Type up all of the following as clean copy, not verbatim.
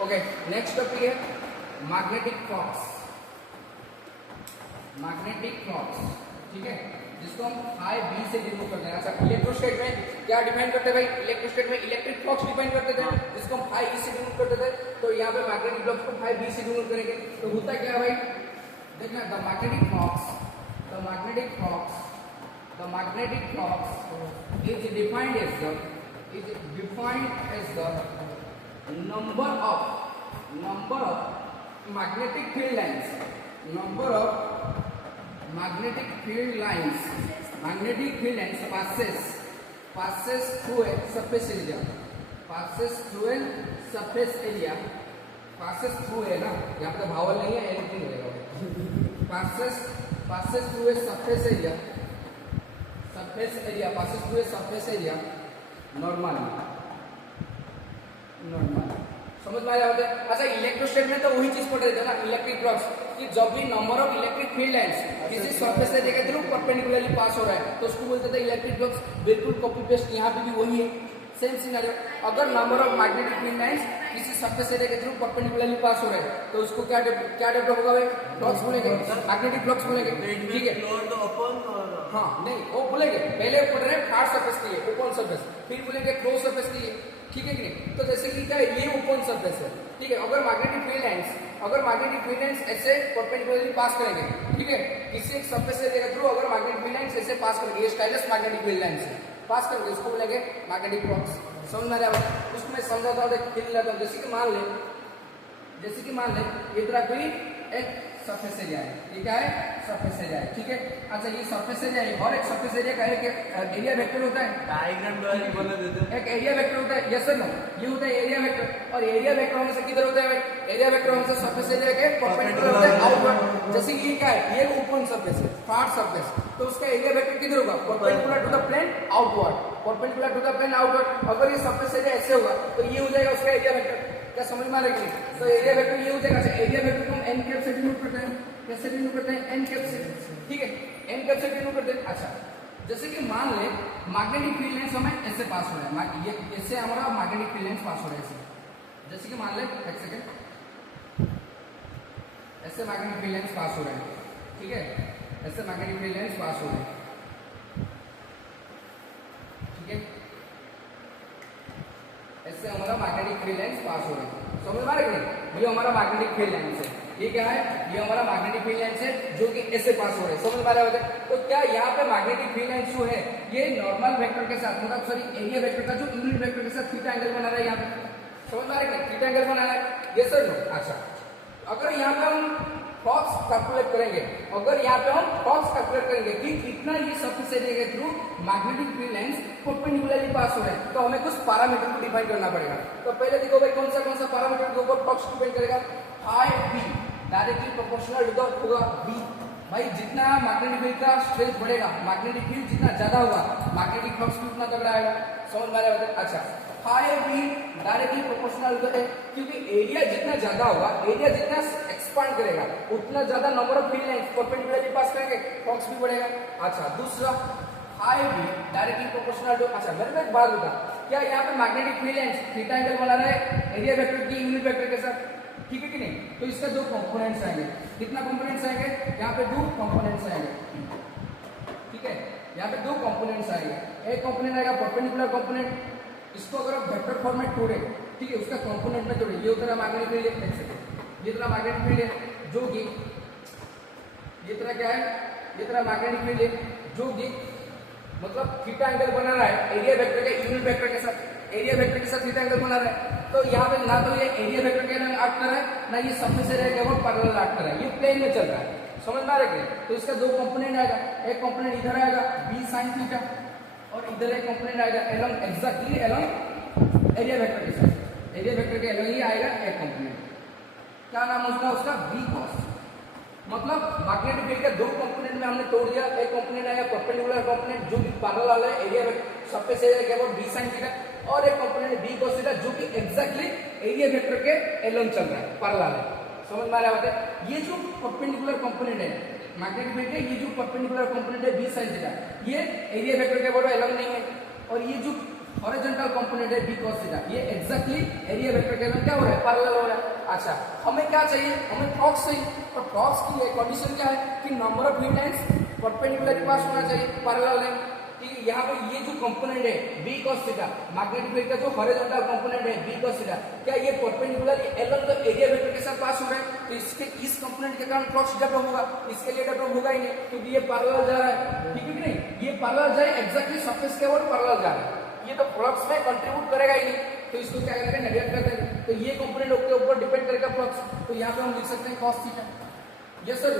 Okay, next topic है magnetic flux. Magnetic flux, ठीक है, जिसको हम फाई बी से डिनोट करते हैं। अच्छा, इलेक्ट्रोस्टेट में क्या डिफाइन करते हैं भाई? इलेक्ट्रोस्टेट में इलेक्ट्रिक फ्लक्स डिफाइन करते थे, जिसको हम फाई ई से डिनोट करते थे। तो यहाँ पे मैग्नेटिक फ्लक्स को फाई बी से डिनोट करेंगे। तो होता क्या है भाई, देखना, the magnetic flux is defined as the number of magnetic field lines passes through a surface area, passes through a ना, यहाँ पे भावल नहीं है, एनीथिंग रहेगा। passes through a surface area normal समझ में आ जाते हैं। अच्छा, इलेक्ट्रोस्टेट में तो वही चीज पढ़ रहे थे ना, इलेक्ट्रिक फ्लक्स, कि जब भी number of electric field lines किसी सरफेस एरिया के थ्रू परपेंडिकुलरली पास हो रहा है तो उसको बोलते थे इलेक्ट्रिक फ्लक्स। बिल्कुल कॉपी पेस्ट यहाँ पे भी वही है, सेम सिनेरियो। अगर number of magnetic field lines किसी सरफेस एरिया के थ्रू परपेंडिकुलरली पास हो रहे हैं तो उसको क्या डेवलप होगा भाई? फ्लक्स बोलेंगे, मैग्नेटिक फ्लक्स बोलेंगे, ठीक है। हाँ, नहीं, वो बोलेंगे, पहले पढ़ रहे हैं हार्ड सरफेस के लिए, ओपन सरफेस, फिर बोलेंगे क्लोज सरफेस के लिए, ठीक है कि नहीं? तो जैसे कि क्या है, ये ओपन सरफेस है, ठीक है। अगर मैग्नेटिक फील्ड लाइंस ऐसे परपेंडिकुलरली पास करेंगे, ठीक है, किसी एक सरफेस एरिया के थ्रू अगर मैग्नेटिक फील्ड लाइंस ऐसे पास करेंगे, ये स्टाइलस मैग्नेटिक फील्ड लाइंस है, पास करेंगे, उसको बोलेंगे मैग्नेटिक फ्लक्स। समझ में आ रहा है? उसको मैं समझाता हूँ, खेल लेता हूँ। जैसे कि मान ले ये तरह कोई एक सरफेस एरिया है, ये क्या है? सरफेस एरिया है, ठीक है। अच्छा, ये सरफेस एरिया है और एक सरफेस एरिया का एक एरिया वेक्टर होता है, डायग्राम बना देते हैं। एक एरिया वेक्टर होता है, यस सर नो, ये होता है एरिया वेक्टर। और एरिया वेक्टर होने से किधर होता है भाई? एरिया वेक्टर होने से सरफेस एरिया के परपेंडिकुलर होता है आउटवर्ड। जैसे ये क्या है, ये ओपन सरफेस है, फ्लैट सरफेस, तो उसका एरिया वेक्टर किधर होगा? Perpendicular to the plane outward, perpendicular to the plane outward. अगर ये सरफेस एरिया ऐसे होगा तो ये हो जाएगा उसका एरिया वेक्टर। क्या समझ में आ रहा है? तो एरिया वेक्टर ये हो जाएगा। अच्छा, एरिया वेक्टर को हम एन कैप से डिनोट करते हैं, कैसे डिनोट करते हैं? एन कैप से, ठीक है, एन कैप से डिनोट करते हैं। अच्छा, जैसे कि मान ले मैग्नेटिक फील्ड लाइंस हमें ऐसे पास हो रहा है, ये ऐसे हमारा मैग्नेटिक फील्ड लाइंस पास हो रहा है ऐसे। जैसे कि मान ले, एक सेकंड, ऐसे मैग्नेटिक फील्ड लाइंस पास हो रहे हैं, ठीक है, ऐसे मैग्नेटिक फील्ड लाइंस पास हो रहे हैं, ठीक है, ऐसे हमारा मैग्नेटिक फील्ड लाइंस पास हो रहे हैं। समझ में आ रहा है? ये हमारा मैग्नेटिक फील्ड लाइंस है, ये क्या है? ये हमारा मैग्नेटिक फील्ड लाइंस है जो कि ऐसे पास हो रहे हैं। समझ में आ रहा है? तो क्या यहाँ पे मैग्नेटिक फील्ड लाइंस जो है ये नॉर्मल वेक्टर के साथ, मतलब सॉरी एरिया वेक्टर का जो यूनिट वेक्टर के साथ थीटा एंगल बना रहा है यहाँ पे। समझ में आ रहा है? थीटा एंगल बना रहा है, ये सर नो। अच्छा, अगर यहाँ पे हम फ्लक्स कैलकुलेट करेंगे कि कितना ये सरफेस एरिया के through magnetic field lines perpendicularly pass हो रहे हैं, तो हमें कुछ पैरामीटर को डिफाइन करना पड़ेगा। तो पहले देखो भाई, कौन सा पैरामीटर के ऊपर फ्लक्स डिपेंड करेगा? Phi B directly proportional to the होगा बी। भाई जितना मैग्नेटिक फील्ड का स्ट्रेंथ बढ़ेगा, मैग्नेटिक फील्ड जितना ज्यादा होगा, मैग्नेटिक फ्लक्स भी उतना तगड़ा आएगा। समझ में आ रहा है? अच्छा, phi B directly proportional to the, क्योंकि एरिया जितना ज्यादा होगा, एरिया जितना एक्सपांड करेगा, उतना ज्यादा number of field lines perpendicularly pass करेंगे, फ्लक्स भी बढ़ेगा। अच्छा, दूसरा phi B directly proportional to, अच्छा मेरे को एक बात बता, क्या यहाँ पे magnetic field lines theta angle बना रहा है एरिया वेक्टर की यूनिट वेक्टर के साथ, ठीक है कि नहीं? तो इसका दो कंपोनेंट्स आएंगे। कितना कंपोनेंट्स आएंगे? यहाँ पे दो कंपोनेंट्स आएंगे, ठीक है, यहाँ पे दो कंपोनेंट्स आएंगे। एक कंपोनेंट आएगा परपेंडिकुलर कंपोनेंट, इसको अगर आप वेक्टर फॉर्मेट तोड़े, ठीक है, उसका कंपोनेंट में तोड़े, ये उतना मैग्नेटिक फील्ड है, ये तरह मैग्नेटिक फील्ड है जो कि ये तरह क्या है, ये तरह मैग्नेटिक फील्ड है जो कि मतलब थीटा एंगल बना रहा है एरिया वेक्टर के यूनिट वेक्टर के साथ, एरिया वेक्टर के साथ थीटा एंगल बना रहा है। तो यहाँ पे ना तो ये एरिया वेक्टर के अंदर आर्क कर रहा है, ना ये सरफेस एरिया के ऊपर पैरेलल आर्क कर रहा है, ये प्लेन में चल रहा है। समझ में आ रहा है? तो इसका दो कंपोनेंट आएगा, एक कंपोनेंट इधर आएगा बी साइन थीटा, और इधर एक कंपोनेंट आएगा along, exactly along area vector के साथ, एरिया वेक्टर के एलोंग ही आएगा एक कंपोनेंट। क्या नाम उसका? B cos. मतलब मैग्नेटिक फील्ड के दो कंपोनेंट में हमने तोड़ दिया। एक कंपोनेंट आया परपेंडिकुलर कंपोनेंट जो कि पैरेलल है एरिया वेक्टर सरफेस एरिया के अबाउट बी साइन थीटा, और एक कंपोनेंट बी cos थीटा जो कि एग्जैक्टली एरिया वेक्टर के एलोन चल रहा है, पैरेलल है। समझ में आ रहा है? ये जो परपेंडिकुलर कंपोनेंट है मैग्नेटिक फील्ड के, ये जो परपेंडिकुलर कंपोनेंट है बी साइन थीटा, ये एरिया वेक्टर के अबाउट एलोन नहीं है, और ये जो हॉरिजॉन्टल कंपोनेंट है b cos थीटा, ये एग्जैक्टली एरिया वेक्टर के अंदर क्या हो रहा है, पैरेलल हो रहा है। अच्छा, हमें क्या चाहिए, हमें प्रॉक्स चाहिए। और प्रॉक्स की कंडीशन क्या है कि number of field lines perpendicularly pass होना चाहिए, पैरेलल लाइन। ठीक है, यहाँ पे ये जो कंपोनेंट है b cos theta, magnetic field का जो हॉरिजॉन्टल कंपोनेंट है b cos थीटा, क्या ये perpendicularly along the area vector के साथ पास हो रहा है, तो इसके इस कंपोनेंट के कारण फ्लक्स डेवलप होगा, इसके लिए डेवलप होगा ही नहीं क्योंकि ये पैरेलल जा रहा है। ठीक है कि नहीं, ये पैरेलल जाए एग्जैक्टली सरफेस के ओर पैरेलल जा रहा है, ये तो फ्लक्स में कंट्रीब्यूट करेगा ही नहीं, तो इसको क्या करेंगे, नेगलेक्ट कर देंगे। तो ये कंपोनेंट के ऊपर डिपेंड करेगा फ्लक्स, तो यहाँ पे हम लिख सकते हैं cos theta. Yes sir,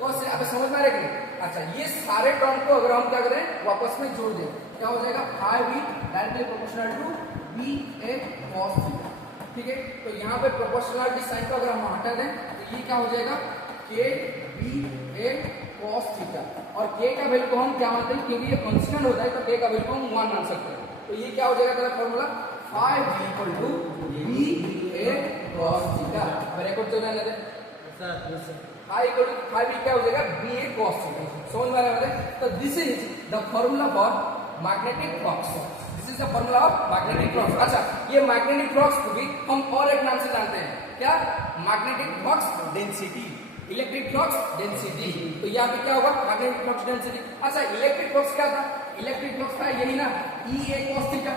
cos theta आप समझ में आ रहा है। अच्छा, ये सारे टर्म को अगर हम क्या करें, वापस में जोड़ दें, क्या हो जाएगा, phi B directly proportional to B A cos theta. ठीक है, तो यहाँ पे प्रोपोर्शनलिटी साइन को अगर हम हटा दें तो ये क्या हो जाएगा, के बी ए cos थीटा। और k का वैल्यू को हम क्या मानते हैं, क्योंकि ये कांस्टेंट होता है तो k का वैल्यू को हम 1 मान सकते हैं। तो ये क्या हो जाएगा तेरा formula, phi B equal to B A cos theta. अब एक और तो लेने दे phi equal to phi B क्या हो जाएगा, बी ए cos थीटा। समझ में आ रहा है। तो this is the formula for magnetic flux, this is the formula of magnetic flux. अच्छा, ये मैग्नेटिक फ्लक्स को भी हम और एक नाम से जानते हैं, क्या, magnetic flux density, electric flux density. तो यहाँ पे क्या होगा, मैग्नेटिक फ्लक्स डेंसिटी। अच्छा, इलेक्ट्रिक फ्लक्स क्या था, इलेक्ट्रिक फ्लक्स था यही ना, ई ए cos थीटा,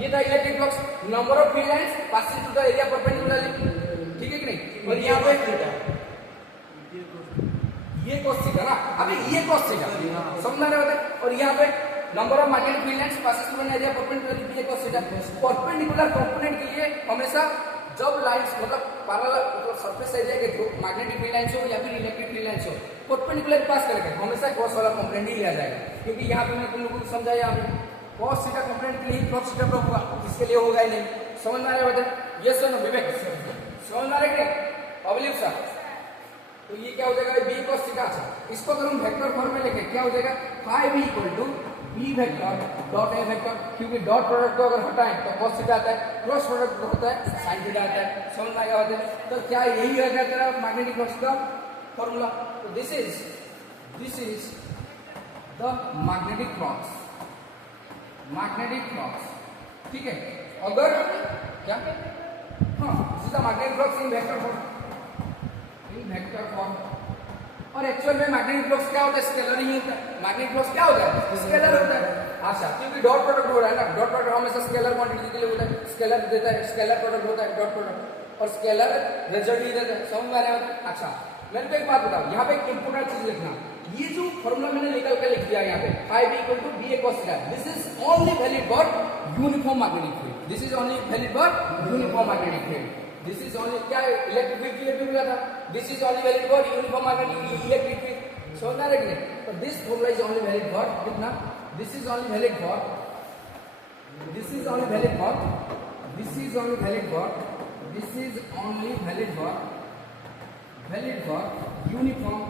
ये था electric flux, number of field lines passing through the area perpendicularly. ठीक है कि नहीं, और यहाँ पे ये cos थीटा ना, अभी ये cos थीटा समझ रहे होते। और यहाँ पे number of magnetic field lines passing through an area perpendicularly, ये cos थीटा। परपेंडिकुलर कंपोनेंट के लिए हमेशा जब लाइंस मतलब पैरेलल मतलब सरफेस एरिया के थ्रू मैग्नेटिक फील्ड लाइंस हो या फिर इलेक्ट्रिक फील्ड लाइंस हो, परपेंडिकुलर पास करेंगे हमेशा cos वाला कंपोनेंट ही लिया जाएगा, क्योंकि यहाँ पे मैंने तुम लोगों को समझाया, cos थीटा कंपोनेंट के लिए फ्लक्स डेवलप होगा, इसके लिए होगा ही नहीं। समझ में आ रहा है बेटा, यस सर, विवेक समझ में आ रहा है, पब्लिक सर। तो ये क्या हो जाएगा, बी cos थीटा। इसको अगर हम वेक्टर फॉर्म में लिखें क्या हो जाएगा, phi B equal to B vector dot A vector, क्योंकि डॉट प्रोडक्ट को अगर हटाएं तो cos थीटा आता है, क्रॉस प्रोडक्ट को होता है sin थीटा आता है। समझ में आ गया बात है। तो क्या यही है क्या तेरा मैग्नेटिक फ्लक्स का फॉर्मूला। तो this is the magnetic flux, magnetic flux. ठीक है, अगर क्या, हाँ, this is the magnetic flux in vector form, in vector form. और एक्चुअल में मैग्नेटिक फ्लक्स क्या होता है, स्केलर ही होता है। मैग्नेटिक फ्लक्स क्या होता है, स्केलर होता है। अच्छा, क्योंकि डॉट प्रोडक्ट हो रहा है ना, डॉट प्रोडक्ट हमेशा स्केलर क्वांटिटी के लिए होता है, स्केलर देता है, स्केलर प्रोडक्ट होता है डॉट प्रोडक्ट, और स्केलर रिजल्ट ही देता है। समझ में आ रहा है। अच्छा, मैंने तो एक बात बताऊं, यहाँ पे एक इंपोर्टेंट चीज लिखना, ये जो फॉर्मूला मैंने निकल कर लिख दिया यहाँ पे, phi B equal to B A cos theta, this is only valid for uniform magnetic field, this is only valid for uniform magnetic field. This is only क्या इलेक्ट्रिक फील्ड के लिए भी मिला था, this is only valid for uniform magnetic electric field. समझना है कि नहीं। तो this formula is only valid for कितना, this is only valid for, this is only valid for, this is only valid for, this is only valid for, valid for uniform,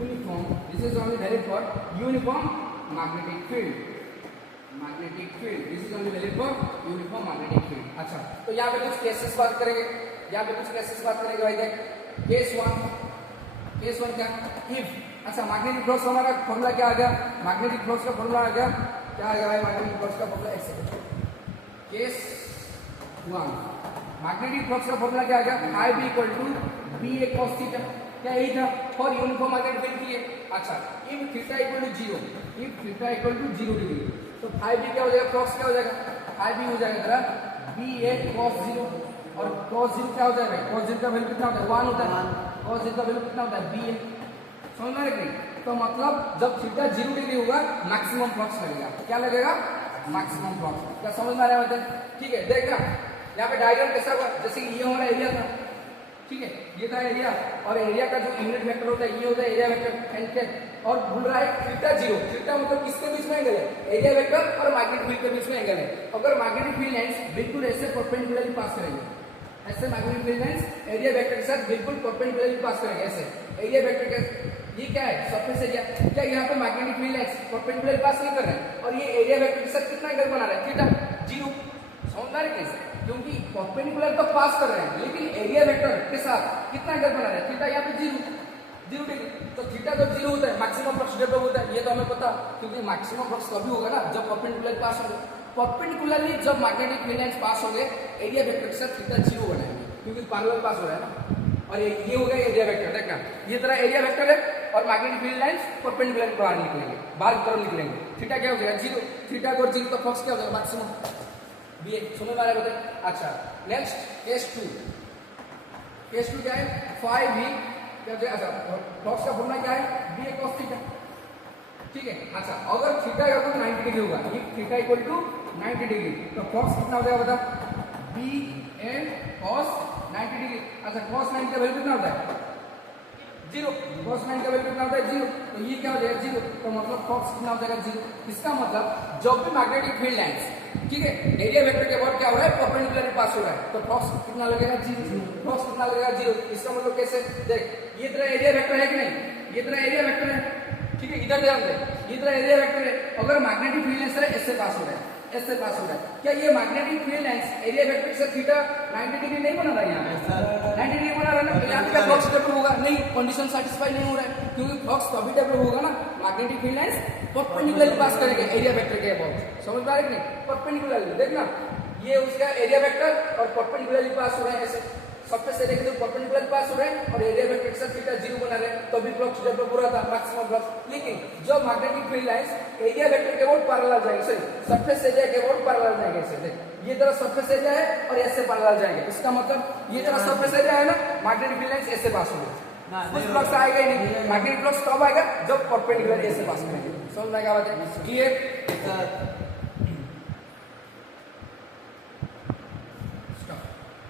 uniform, this is only valid for uniform magnetic field, magnetic field, this is only valid for uniform magnetic field. अच्छा, तो यहाँ पे कुछ cases बात करेंगे, यहाँ पे कुछ केसेस बात करेंगे भाई। देख केस वन क्या, इफ, अच्छा मैग्नेटिक फ्लक्स हमारा फॉर्मूला क्या आ गया, मैग्नेटिक फ्लक्स का फॉर्मूला आ गया, क्या आ गया भाई, मैग्नेटिक फ्लक्स का फॉर्मूला ऐसे, केस वन, मैग्नेटिक फ्लक्स का फॉर्मूला क्या आ गया, phi B equal to B A cos theta, क्या यही था फॉर यूनिफॉर्म मैग्नेटिक फील्ड के लिए। अच्छा, if theta equal to 0, if theta equal to 0 degree, तो फाई बी क्या हो जाएगा, फ्लक्स क्या हो जाएगा, फाई बी हो जाएगा तेरा बी ए cos 0, और cos 0 क्या हो जाएगा, cos 0 का वैल्यू कितना होता है, 1 होता है, cos 0 का वैल्यू कितना होता है, बी ए। समझ में आ रहा है। तो मतलब जब थीटा 0 डिग्री होगा मैक्सिमम फ्लक्स लगेगा, क्या लगेगा, मैक्सिमम फ्लक्स। क्या समझ में आ रहा है। ठीक है, देखना यहाँ पे डायग्राम कैसा हुआ, जैसे कि ये हमारा एरिया था, ठीक है, ये था एरिया, और एरिया का जो यूनिट वेक्टर होता है ये होता है एरिया वेक्टर एंड, और भूल रहा है थीटा 0, थीटा मतलब किसके बीच में एंगल है, एरिया वेक्टर और मैग्नेटिक फील्ड के बीच में एंगल है। अगर मैग्नेटिक फील्ड लाइंस बिल्कुल ऐसे परपेंडिकुलरली पास करेंगे, ऐसे magnetic field lines area vector के साथ बिल्कुल परपेंडिकुलरली पास करेंगे, ऐसे एरिया वेक्टर के, ये क्या है, सरफेस एरिया, क्या यहाँ पे मैग्नेटिक फील्ड लाइंस परपेंडिकुलरली पास नहीं कर रहे हैं, और ये एरिया वेक्टर के साथ कितना एंगल बना रहा है, थीटा 0। समझ रहे हैं, क्योंकि परपेंडिकुलर तो पास कर रहे हैं, लेकिन एरिया वेक्टर के साथ कितना एंगल बना रहे हैं, थीटा यहाँ पे 0, 0 डिग्री। तो थीटा जब 0 होता है मैक्सिमम फ्लक्स डेवलप होता है, ये तो हमें पता, क्योंकि मैक्सिमम फ्लक्स तभी होगा ना जब परपेंडिकुलर पास होंगे। परपेंडिकुलरली जब मैग्नेटिक फील्ड लाइंस पास होंगे एरिया वेक्टर के साथ थीटा 0 बनाएंगे, क्योंकि पैरेलल पास हो रहा है ना। और ये हो गया एरिया वेक्टर, देखना ये तरह एरिया वेक्टर है और मैग्नेटिक फील्ड लाइंस परपेंडिकुलर बाहर निकलेंगे, बाहर की तरफ निकलेंगे। थीटा क्या हो जाएगा 0, थीटा और 0 तो फ्लक्स क्या हो जाएगा मैक्सिमम। ये समझ में आ रहा है? अच्छा नेक्स्ट केस 2, केस 2 क्या है, फाई भी क्या हो जाएगा, अच्छा फ्लक्स का फॉर्मूला क्या है, बी ए cos थीटा, ठीक है। अच्छा अगर थीटा इक्वल टू 90 डिग्री होगा, ये थीटा इक्वल टू 90 डिग्री, तो फ्लक्स कितना हो जाएगा बता, बी एन cos 90 डिग्री। अच्छा cos 90 का वैल्यू कितना होता है 0, cos 90 का वैल्यू कितना होता है 0, तो ये क्या हो जाएगा 0, तो मतलब फ्लक्स कितना हो जाएगा 0। इसका मतलब जब भी मैग्नेटिक फील्ड लाइंस, ठीक है, एरिया वेक्टर के बाद क्या हो रहा है परपेंडिकुलर पास हो रहा है, तो फ्लक्स कितना लगेगा 0, फ्लक्स कितना लगेगा 0। इसका मतलब कैसे, देख ये तरह एरिया वेक्टर है कि नहीं, ये तरह एरिया वेक्टर है, ठीक है, इधर ध्यान दे, ये तरह एरिया वेक्टर है। अगर मैग्नेटिक फील्ड लाइंस ऐसे पास हो रहा है, ऐसे पास हो रहा है, क्या ये magnetic field lines area vector से थीटा 90 डिग्री नहीं बना रहा है, यहाँ 90 डिग्री बना रहा है ना, यहाँ पे फ्लक्स डेवलप होगा नहीं, कंडीशन सेटिस्फाई नहीं हो रहा है, क्योंकि फ्लक्स तभी डेवलप होगा ना magnetic field lines perpendicularly pass करेंगे एरिया वेक्टर के अबाउट। समझ में आ रहा है कि नहीं, परपेंडिकुलरली देखना, ये उसका एरिया वेक्टर और परपेंडिकुलरली पास हो रहा है, ऐसे सरफेस एरिया के तो परपेंडिकुलर पास हो रहे हैं और एरिया वेक्टर के साथ थीटा 0 बना रहे हैं, तो भी फ्लक्स डेवलप हो रहा था मैक्सिमम फ्लक्स। लेकिन जब magnetic field lines area vector के अबाउट पैरेलल जाएंगे, सॉरी सरफेस एरिया के अबाउट पैरेलल जाएंगे, ऐसे देख ये तरह सरफेस एरिया है और ऐसे पैरेलल जाएंगे, इसका मतलब ये तरह सरफेस एरिया है ना, मैग्नेटिक फील्ड लाइंस ऐसे पास होंगे, कुछ फ्लक्स आएगा ही नहीं, मैग्नेटिक फ्लक्स कब आएगा जब परपेंडिकुलर ऐसे पास करेंगे। समझ में आएगा बात है, क्लियर।